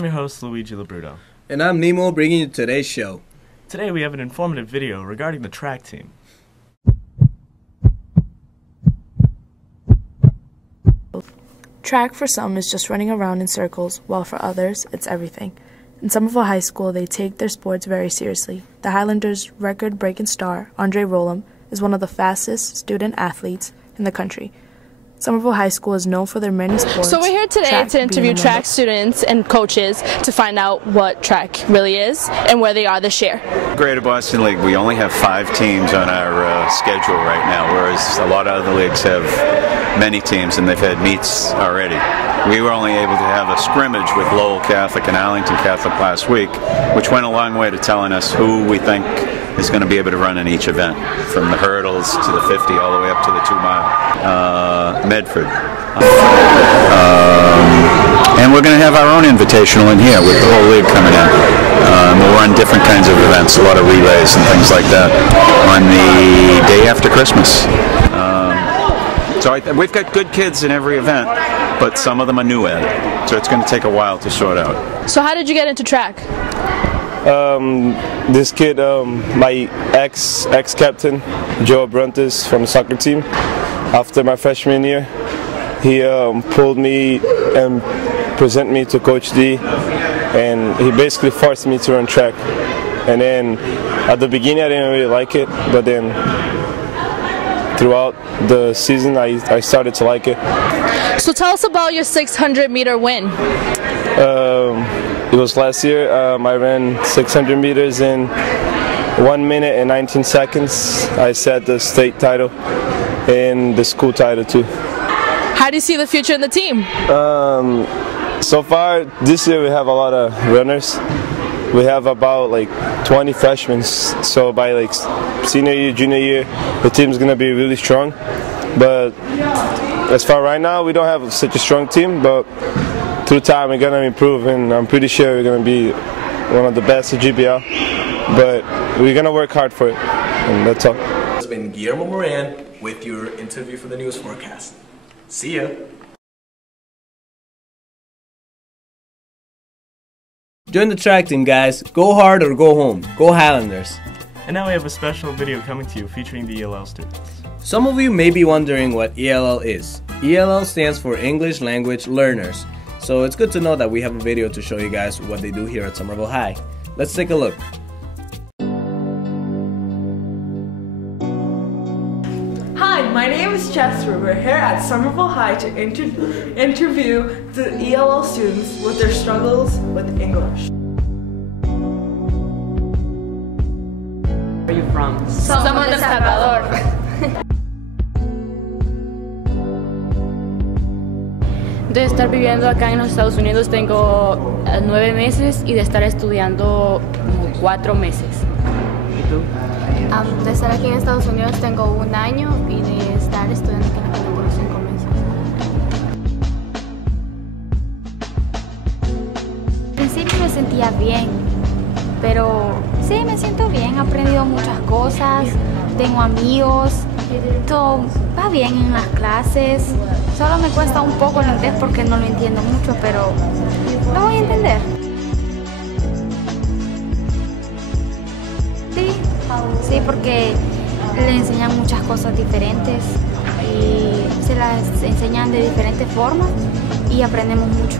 I'm your host, Luigi Labruto. And I'm Nemo, bringing you today's show. Today we have an informative video regarding the track team. Track for some is just running around in circles, while for others, it's everything. In Somerville High School, they take their sports very seriously. The Highlanders' record-breaking star, Andre Rollum, is one of the fastest student athletes in the country. Somerville High School is known for their many sports. So we're here today to interview track students and coaches to find out what track really is and where they are this year. Greater Boston League, we only have 5 teams on our schedule right now, whereas a lot of other leagues have many teams and they've had meets already. We were only able to have a scrimmage with Lowell Catholic and Arlington Catholic last week, which went a long way to telling us who we think is going to be able to run in each event, from the hurdles to the 50 all the way up to the 2-mile. Medford. And we're going to have our own invitational in here with the whole league coming in. We'll run different kinds of events, a lot of relays and things like that on the day after Christmas. So we've got good kids in every event, but some of them are new at it. So it's going to take a while to sort out. So how did you get into track? This kid, my ex-captain, Joe Bruntis from the soccer team, after my freshman year, he pulled me and presented me to Coach D, and he basically forced me to run track. And then at the beginning I didn't really like it, but then throughout the season I started to like it. So tell us about your 600-meter win. It was last year. I ran 600 meters in 1 minute and 19 seconds. I set the state title and the school title too. How do you see the future in the team? So far this year we have a lot of runners. We have about like 20 freshmen, so by like senior year, junior year, the team's gonna be really strong. But as far right now, we don't have such a strong team, but through time we're gonna improve, and I'm pretty sure we're gonna be one of the best at GBL. But we're gonna work hard for it, and that's all. It's been Guillermo Moran with your interview for the news forecast. See ya. Join the track team, guys. Go hard or go home. Go Highlanders. And now we have a special video coming to you featuring the ELL students. Some of you may be wondering what ELL is. ELL stands for English Language Learners. So it's good to know that we have a video to show you guys what they do here at Somerville High. Let's take a look. Hi, my name is Chester. We're here at Somerville High to interview the ELL students with their struggles with English. Where are you from? Somos de El Salvador. De estar viviendo acá en los Estados Unidos tengo 9 meses y de estar estudiando 4 meses. ¿Y tú? De estar aquí en Estados Unidos tengo 1 año y de estar estudiando aquí en Canadá por 5 meses. Al principio me sentía bien, pero sí me siento bien, he aprendido muchas cosas, tengo amigos, todo va bien en las clases. Solo me cuesta un poco el inglés porque no lo entiendo mucho, pero lo voy a entender. Sí, porque le enseñan muchas cosas diferentes y se las enseñan de diferentes formas y aprendemos mucho.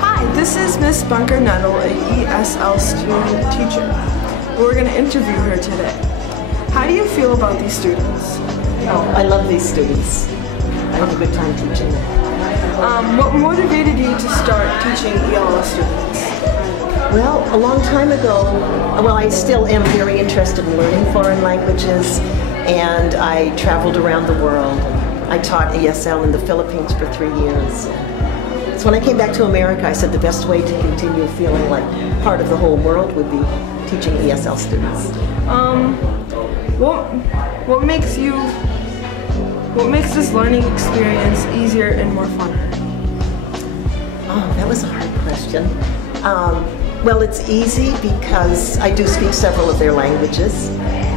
Hi, this is Miss Bunker Nettle, a ESL student teacher. We're going to interview her today. How do you feel about these students? Oh, I love these students. I have a good time teaching them. What motivated you to start teaching ELL students? Well, a long time ago, I still am very interested in learning foreign languages, and I traveled around the world. I taught ESL in the Philippines for 3 years. So when I came back to America, I said the best way to continue feeling like part of the whole world would be teaching ESL students. What makes this learning experience easier and more fun? Oh, that was a hard question. Well, it's easy because I do speak several of their languages,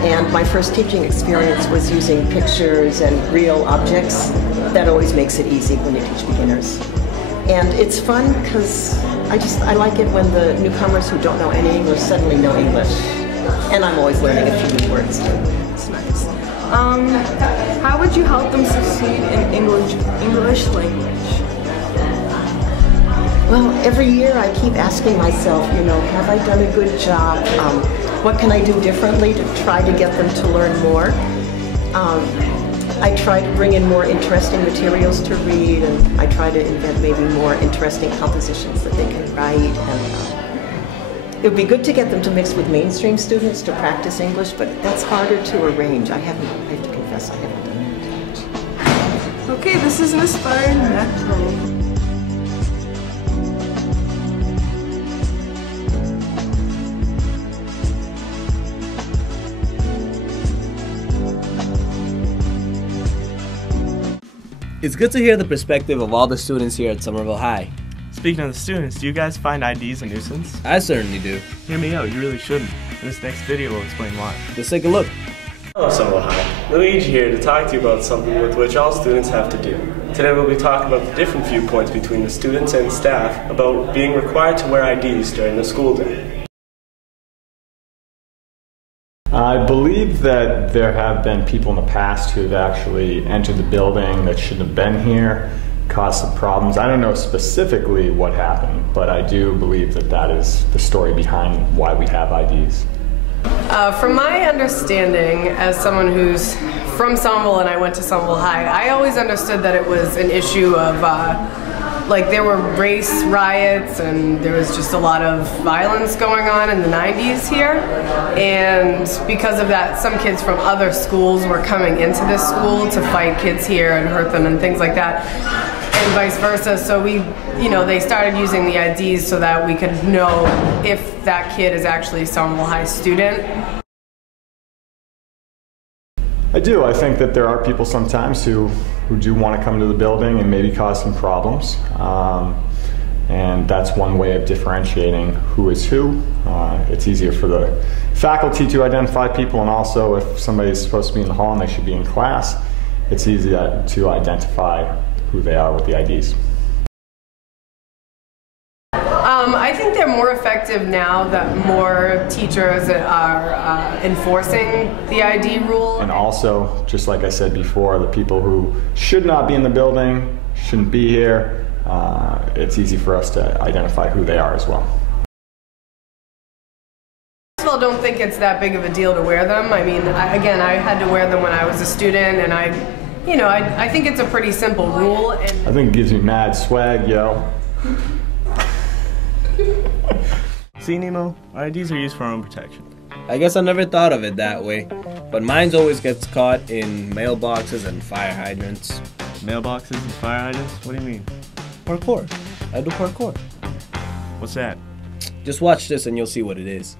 And my first teaching experience was using pictures and real objects. That always makes it easy when you teach beginners. And it's fun because I like it when the newcomers who don't know any English suddenly know English. And I'm always learning a few new words too. It's nice. How would you help them succeed in English language? Well, every year I keep asking myself, have I done a good job? What can I do differently to try to get them to learn more? I try to bring in more interesting materials to read, and I try to invent maybe more interesting compositions that they can write. And it would be good to get them to mix with mainstream students to practice English, but that's harder to arrange. I have to confess I haven't done that. Okay, this is an aspiring metal. It's good to hear the perspective of all the students here at Somerville High. Speaking of the students, do you guys find IDs a nuisance? I certainly do. Hear me out, you really shouldn't. In this next video will explain why. Let's take a look. Hello Somerville High. Luigi here to talk to you about something with which all students have to do. Today we'll be talking about the different viewpoints between the students and staff about being required to wear IDs during the school day. I believe that there have been people in the past who've actually entered the building that shouldn't have been here, caused some problems. I don't know specifically what happened, but I do believe that that is the story behind why we have IDs. From my understanding, as someone who's from Somerville and I went to Somerville High, I always understood that it was an issue of like there were race riots and there was just a lot of violence going on in the 90s here, and because of that some kids from other schools were coming into this school to fight kids here and hurt them and things like that, and vice versa. So they started using the IDs so that we could know if that kid is actually a Somerville High student. I do. I think that there are people sometimes who do want to come to the building and maybe cause some problems. And that's one way of differentiating who is who. It's easier for the faculty to identify people, and also if somebody's supposed to be in the hall and they should be in class, it's easy to identify who they are with the IDs. I think they're more effective now that more teachers are enforcing the ID rule. And also, just like I said before, the people who should not be in the building, shouldn't be here, it's easy for us to identify who they are as well. I still don't think it's that big of a deal to wear them. I mean, again, I had to wear them when I was a student, and I think it's a pretty simple rule. And I think it gives me mad swag, yo. See, Nemo, our IDs are used for our own protection. I guess I never thought of it that way, but mine always gets caught in mailboxes and fire hydrants. Mailboxes and fire hydrants? What do you mean? Parkour. I do parkour. What's that? Just watch this and you'll see what it is.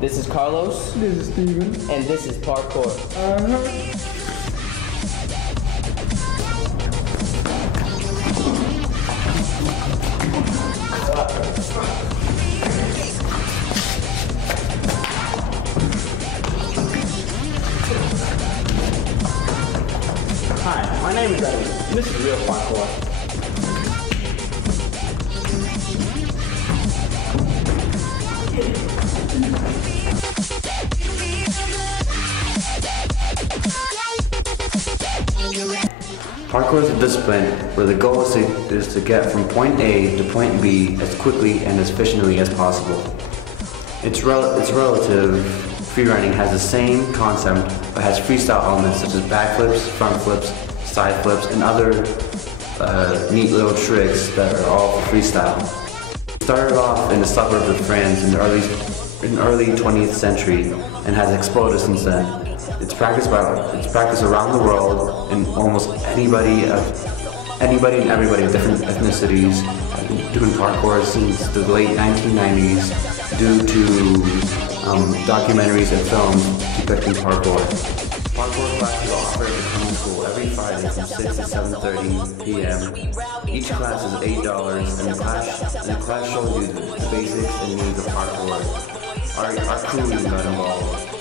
This is Carlos. This is Steven. And this is Parkour. Hi, my name is Eddie, and this is real Parkour. Parkour is a discipline where the goal is to get from point A to point B as quickly and as efficiently as possible. It's relative. Freerunning has the same concept but has freestyle elements such as backflips, front flips, side flips, and other neat little tricks that are all freestyle. It started off in the suburbs of France in the early 20th century and has exploded since then. It's practiced around the world, and almost anybody and everybody of different ethnicities doing parkour since the late 1990s due to documentaries and films depicting parkour. Parkour classes are offered at the common school every Friday from 6 to 7:30 p.m. Each class is $8, and the class shows you the basics and needs of parkour. Our crew even got involved.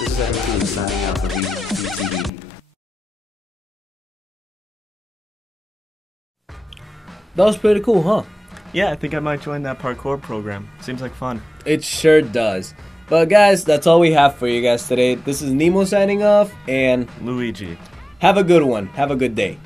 This is Evan Cruz signing out for VTV. That was pretty cool, huh? Yeah, I think I might join that parkour program. Seems like fun. It sure does. But guys, that's all we have for you guys today. This is Nemo signing off, and Luigi. Have a good one. Have a good day.